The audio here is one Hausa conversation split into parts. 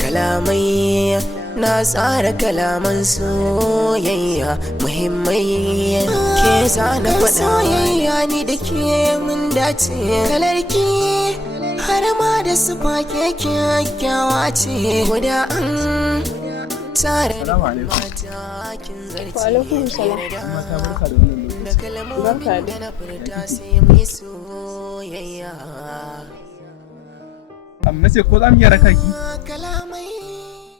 kalamai na tsara kalaman soyayya muhimmai ke zana faɗa soyayya ni da ke mun dace kalarki har ma da su fake kyakkyawa ce guda an tare da matakin zarce da kalmomin da na furta sai mai soyayya. Amma ce ko za mu yi raka ki?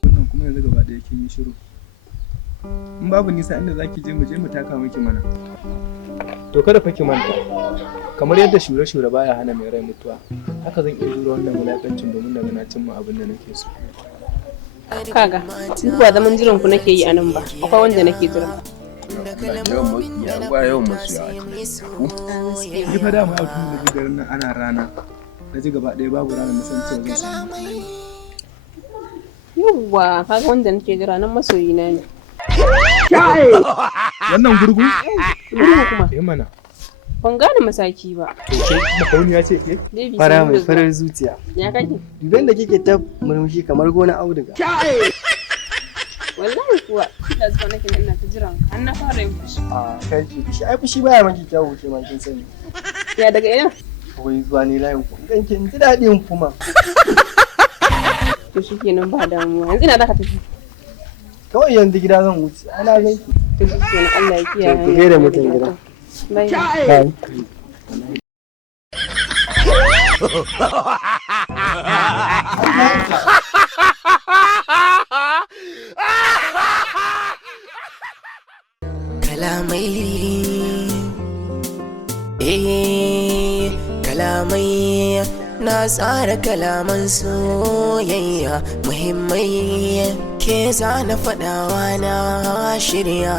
Wannan kuma yanzu gaba ɗaya kin yi shiru. In babu nisa inda za ki je mu taka miki mana. To kada fa ki manta. Kamar yadda shure-shure baya hana mai rai mutuwa, haka zan iya jure wannan wulaƙancin domin na na cimma abin da nake so. Kaga, duk ba zaman jiran ku nake yi a nan ba, akwai wanda nake jira. yawan masu yawa Ni fa dama yau tun da garin nan ana rana. Na ji gaba ɗaya babu rana na san cewa zan samu. Yawwa, kaga wanda nake jira nan masoyi na ne. Wannan gurgu? Gurgu kuma. Mana. Ban gane masaki ba. To ke makauniya ce ke? Fara mai farar zuciya. Ya kake? Duban da kike ta murmushi kamar gona auduga. Wallahi kuwa, da zuwa nake ina ta jiran an na fara yin fushi. A kai ki fushi, ai fushi baya maki kyawu ke ma kin sani. Ya daga ina? Wai zuwa ne layin ku. Dan kin ji dadin kuma. To shikenan ba damuwa. Yanzu ina da ka tafi. Kawai yanzu gida zan wuce. Ana gan ki. To shikenan Allah ya kiyaye. Ku gaida mutan gida. Bye. Bye. kalamai na tsara kalaman soyayya muhimmai ke zana faɗawa na shirya